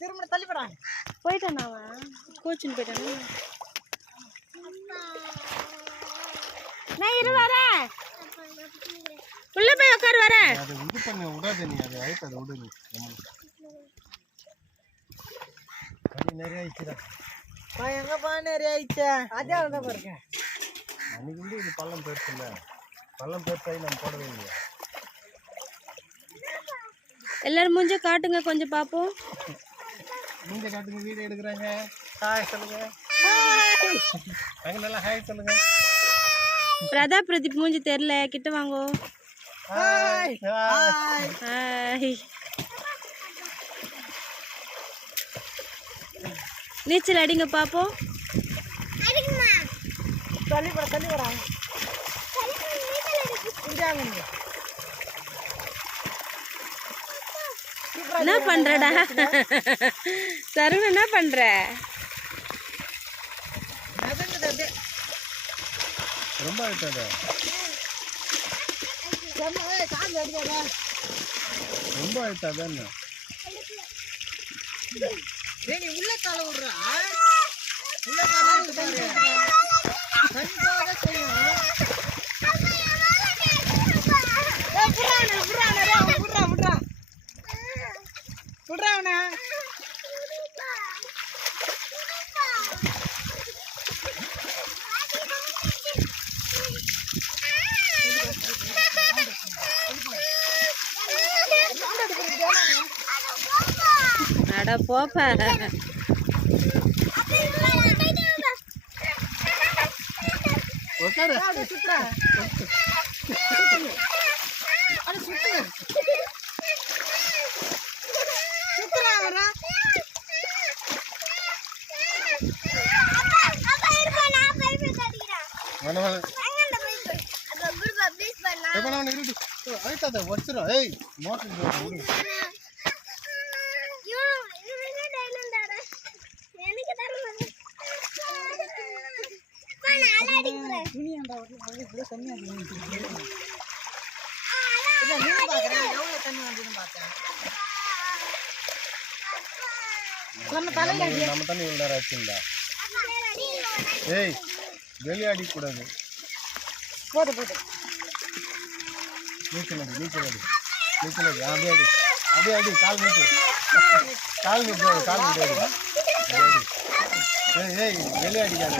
திரும்ப தள்ளி போறான். போயிட்டான் அவன் கோச்சின்னு போயிட்டானே. நான் இரு வரேன். உள்ள போய் உட்காரு வரேன். அது இது பண்ண விடாத நீ அது ஆயிட்டு அதை விடு நீ. கறி நிறைய ஆயிடுச்சுடா. எங்கப்பா நிறைய ஆயிடுச்சா? அதே தான் பாருங்க. அன்னைக்கு வந்து இது பள்ளம் பெருசு இல்லை. பள்ளம் பெருசாகி நம்ம போடவே இல்லையா? எல்லாரும் மூஞ்ச காட்டுங்க கொஞ்சம் பார்ப்போம். மூஞ்ச காட்டுங்க, வீடியோ எடுக்கிறாங்க. ஹாய் சொல்லுங்க. அங்கே நல்லா ஹாய் சொல்லுங்க. பிரதாப் பிரதீப் மூஞ்சி தெரியல, கிட்ட வாங்கோ. Hi hi. ஹாய். நீச்சல் அடிங்க பார்ப்போம். தள்ளி போறாங்க. என்ன பண்றடா சரவணன்? என்ன பண்ற? ரொம்ப ஆயிட்டாத. ரொம்ப ஆயிட்டாத. நீ உள்ள கால விடுறா. உள்ள கால விடுறாரு. கண்டிப்பாக செய்யும். விடுறாவனா அட போப்ப. நம்ம தண்ணி உள்ள ஆச்சுங்களா? ஏய் வெளியே அடிக்கூடாது. போது நீச்சல் அடி. அப்படியே அடி. கால் நீட்டு அடி. ஏய் வெளியே அடிக்காது.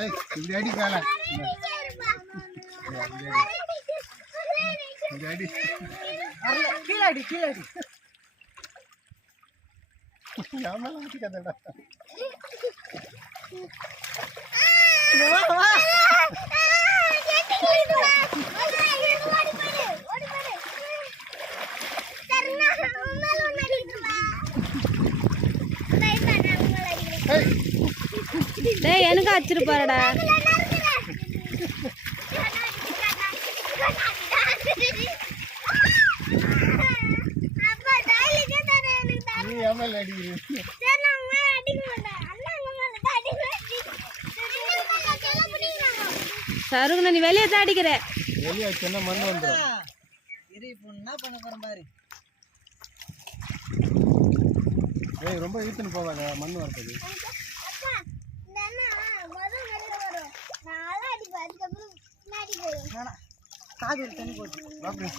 ஏய் இப்படி அடி கால. இப்படி அடி. கீழே அடி. யாமெல்லாம் அடிக்காதடா. டேய் எனக்கு அடிச்சிருப்பாருடா. நீ யாமெல்லாம் அடிக்கிறீங்க. சருகுன நீ வெளியே தான் அடிக்கிற. வெளியே அடிச்சா மண் வந்துடும். என்ன பண்ண போறேன் பாரு. ஏய் ரொம்ப இழுத்துன்னு போவாங்க, மண் வரது. காது தண்ணி போட்டு ஓப்பன்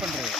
பண்ணுறேன்.